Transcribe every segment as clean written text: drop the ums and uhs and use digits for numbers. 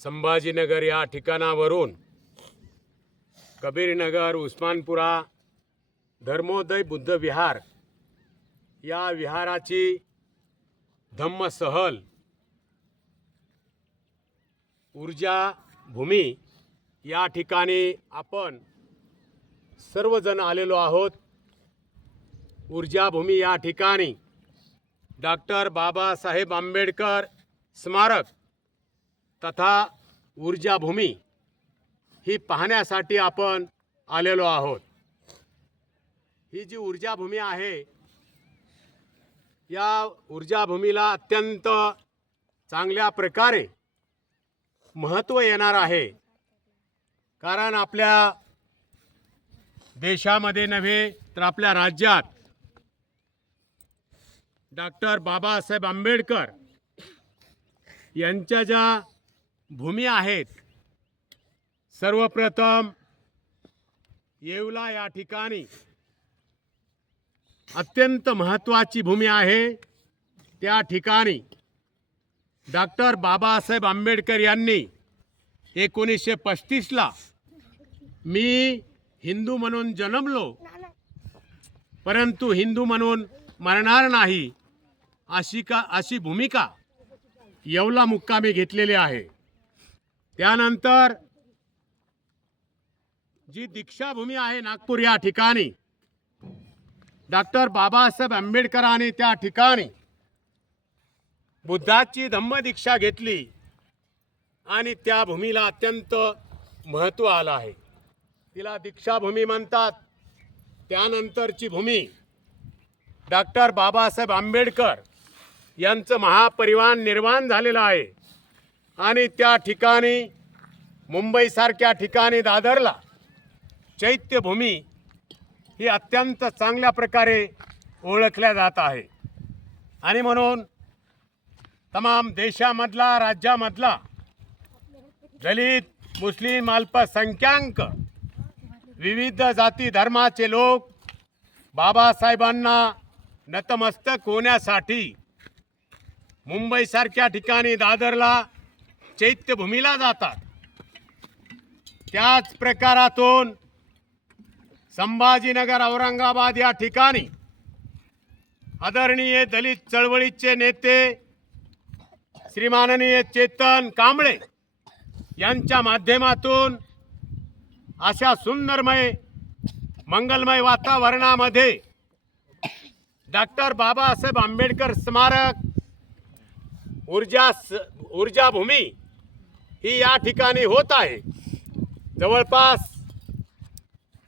संभाजीनगर या ठिकाणावरून कबीरनगर, उस्मानपुरा, धर्मोदय बुद्ध विहार या विहाराची धम्म सहल ऊर्जा भूमी या ठिकाणी आपण सर्वजण आलेलो आहोत। ऊर्जा भूमी या ठिकाणी डॉक्टर बाबासाहेब आंबेडकर स्मारक तथा ऊर्जा भूमी ही पाहण्यासाठी आपण आलेलो आहोत। ही जी ऊर्जा भूमी आहे, या ऊर्जा भूमीला अत्यंत चांगल्या प्रकारे महत्त्व येणार आहे। कारण आपल्या देशामध्ये नव्हे तर आपल्या राज्यात डॉक्टर बाबासाहेब आंबेडकर यांच्या ज्या भूमी आहेत, सर्वप्रथम येवला या ठिकाणी अत्यंत महत्त्वाची भूमी आहे। त्या ठिकाणी डॉक्टर बाबासाहेब आंबेडकर यांनी 1935ला मी हिंदू म्हणून जन्मलो परंतु हिंदू म्हणून मरणार नाही अशी भूमिका येवला मुक्कामी घेतलेली आहे। त्यानंतर जी दीक्षाभूमी आहे नागपूर या ठिकाणी डॉक्टर बाबासाहेब आंबेडकरांनी त्या ठिकाणी बुद्धाची धम्मदीक्षा घेतली आणि त्या भूमीला अत्यंत महत्त्व आलं आहे। तिला दीक्षाभूमी म्हणतात। त्यानंतरची भूमी डॉक्टर बाबासाहेब आंबेडकर यांचं महापरिनिर्वाण निर्माण झालेलं आहे आणि त्या ठिकाणी मुंबईसारख्या ठिकाणी दादरला चैत्यभूमी ही अत्यंत चांगल्या प्रकारे ओळखल्या जात आहे। आणि म्हणून तमाम देशामधला, राज्यामधला दलित, मुस्लिम, अल्पसंख्याक, विविध जाती धर्माचे लोक बाबासाहेबांना नतमस्तक होण्यासाठी मुंबईसारख्या ठिकाणी दादरला चैत्यभूमीला जातात। त्याच प्रकारातून संभाजीनगर, औरंगाबाद या ठिकाणी आदरणीय दलित चळवळीचे नेते श्री माननीय चेतन कांबळे यांच्या माध्यमातून अशा सुंदरमय मंगलमय वातावरणामध्ये डॉक्टर बाबासाहेब आंबेडकर स्मारक ऊर्जा भूमी ही या ठिकाणी होत आहे। जवळपास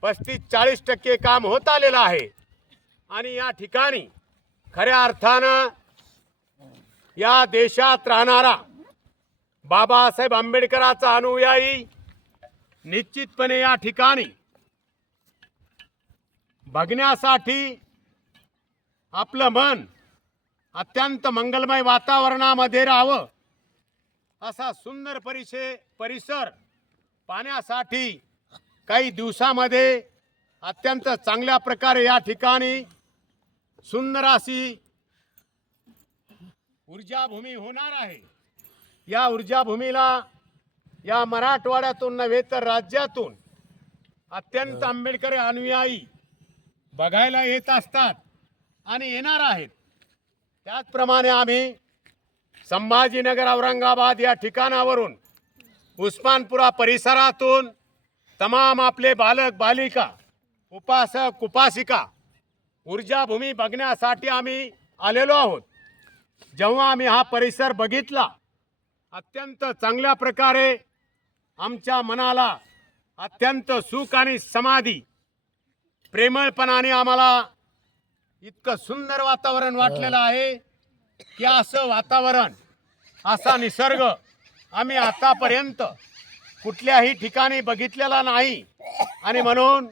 35-40% काम होत आलेलं आहे आणि या ठिकाणी खऱ्या अर्थानं या देशात राहणारा बाबासाहेब आंबेडकरांचा अनुयायी निश्चितपणे या ठिकाणी बघण्यासाठी आपलं मन अत्यंत मंगलमय वातावरणामध्ये राहावं असा सुंदर परिसर पाहण्यासाठी काही दिवसामध्ये अत्यंत चांगल्या प्रकारे या ठिकाणी सुंदर अशी ऊर्जा भूमी होणार आहे। या ऊर्जा भूमीला या मराठवाड्यातून नव्हे तर राज्यातून अत्यंत आंबेडकर अनुयायी बघायला येत असतात आणि येणार आहेत। त्याचप्रमाणे आम्ही संभाजीनगर, औरंगाबाद या ठिकाणावरून उस्मानपुरा परिसरातून तमाम आपले बालक बालिका, उपासक उपासिका ऊर्जा भूमी बघण्यासाठी आम्ही आलेलो आहोत। जेव्हा आम्ही हा परिसर बघितला, अत्यंत चांगल्या प्रकारे आमच्या मनाला अत्यंत सुख आणि समाधी, प्रेमळपणाने आम्हाला इतकं सुंदर वातावरण वाटलेलं आहे की असं वातावरण, असा निसर्ग आम्ही आतापर्यंत कुठल्याही ठिकाणी बघितलेला नाही। आणि म्हणून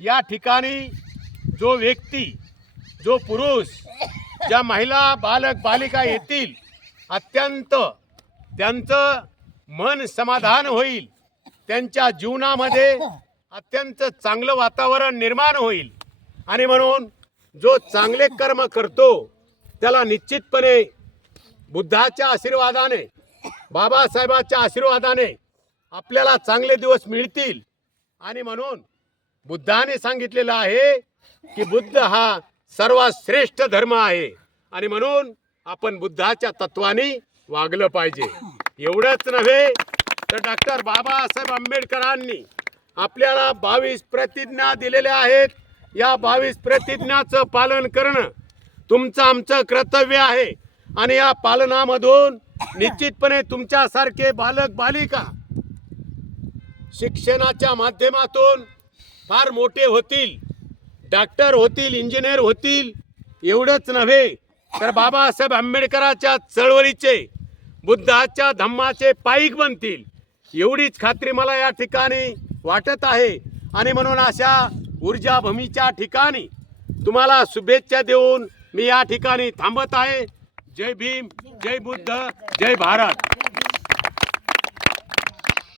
या ठिकाणी जो व्यक्ती, जो पुरुष, ज्या महिला, बालक बालिका येतील, अत्यंत त्यांचं मन समाधान होईल, त्यांच्या जीवनामध्ये अत्यंत चांगलं वातावरण निर्माण होईल। आणि म्हणून जो चांगले कर्म करतो त्याला निश्चितपणे बुद्धाच्या आशीर्वादाने बाबासाहेबांच्या आशीर्वादाने आपल्याला चांगले दिवस मिळतील. आणि म्हणून बुद्धाने सांगितलेलं आहे की बुद्ध हा सर्वात श्रेष्ठ धर्म आहे आणि म्हणून आपण बुद्धाच्या तत्वाने वागलं पाहिजे. एवढंच नव्हे तर डॉक्टर बाबासाहेब आंबेडकरांनी आपल्याला 22 प्रतिज्ञा दिलेल्या आहेत. या 22 प्रतिज्ञाचं पालन करणं तुमचं आमचं कर्तव्य आहे. आणि या पालनामधून निश्चितपणे तुमच्यासारखे बालक बालिका शिक्षणाच्या माध्यमातून फार मोठे होतील, डॉक्टर होतील, इंजिनियर होतील. एवढंच नव्हे तर बाबासाहेब आंबेडकरांच्या चळवळीचे, बुद्धाच्या धम्माचे पाईक बनतील. एवढीच खात्री मला या ठिकाणी वाटत आहे. आणि म्हणून अशा ऊर्जाभूमीच्या ठिकाणी तुम्हाला शुभेच्छा देऊन मी या ठिकाणी थांबत आहे. जय भीम, जय बुद्ध, जय भारत.